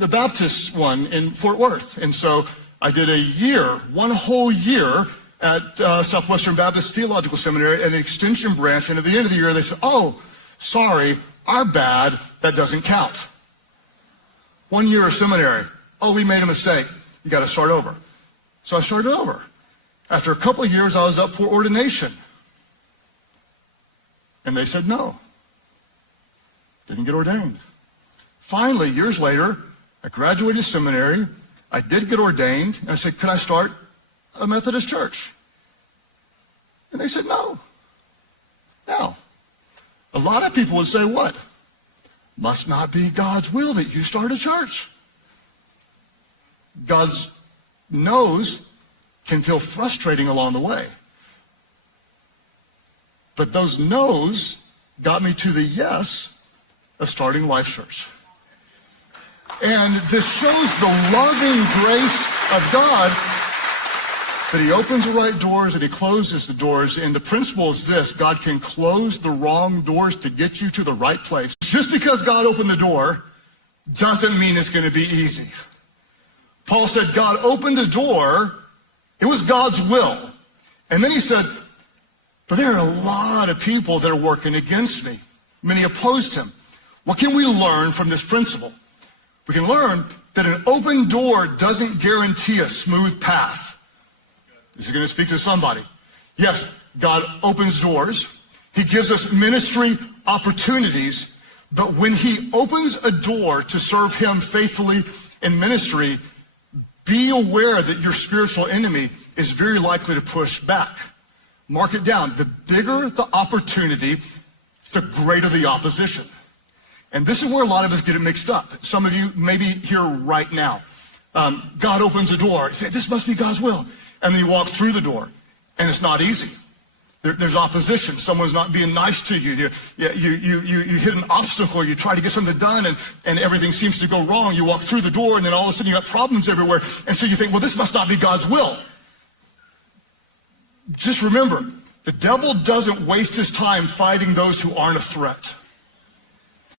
the Baptist one in Fort Worth. And so I did a year, one whole year at Southwestern Baptist Theological Seminary, an extension branch. And at the end of the year, they said, oh, sorry, our bad, that doesn't count. 1 year of seminary. Oh, we made a mistake. You got to start over. So I started over. After a couple of years, I was up for ordination. And they said no. Didn't get ordained. Finally, years later, I graduated seminary. I did get ordained. And I said, could I start a Methodist church? And they said no. Now, a lot of people would say what? Must not be God's will that you start a church. God's no's can feel frustrating along the way. But those no's got me to the yes of starting Life Church. And this shows the loving grace of God, that he opens the right doors and he closes the doors. And the principle is this: God can close the wrong doors to get you to the right place. Just because God opened the door doesn't mean it's going to be easy. Paul said God opened the door. It was God's will. And then he said, but there are a lot of people that are working against me. Many opposed him. What can we learn from this principle? We can learn that an open door doesn't guarantee a smooth path. This is going to speak to somebody. Yes, God opens doors. He gives us ministry opportunities. But when he opens a door to serve him faithfully in ministry, be aware that your spiritual enemy is very likely to push back. Mark it down. The bigger the opportunity, the greater the opposition. And this is where a lot of us get it mixed up. Some of you maybe here right now. God opens a door. You say, this must be God's will. And then you walk through the door, and it's not easy. There's opposition. Someone's not being nice to you. You hit an obstacle. You try to get something done, and everything seems to go wrong. You walk through the door, and then all of a sudden you got problems everywhere. And so you think, well, this must not be God's will. Just remember, the devil doesn't waste his time fighting those who aren't a threat.